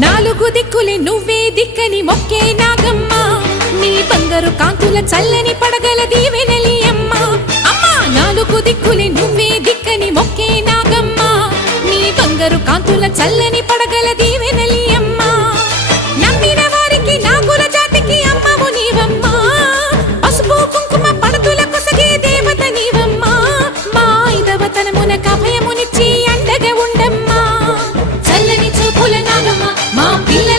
నాలుగు దిక్కులే నువ్వే దిక్కని మొక్కే నాగమ్మ నీ బంగారు కాంతుల చల్లని పడగల దీవెనలి అమ్మ అమ్మా నాలుగు దిక్కులే నువ్వే దిక్కని మొక్కే నాగమ్మ నీ బంగారు కాంతుల చల్లని పడగల దీవెనలి అమ్మ నమ్మిన వారికి నాగుల జాతికి అమ్మవు నీవమ్మ పసుపు కుంకుమ పడతుల కొసగే దేవత నీవమ్మ మా ఐదవతనమునకు అభయమునిచ్చి అండగా ఉండమ్మా చల్లని చూపుల నాగమ్మ మా పిల్ల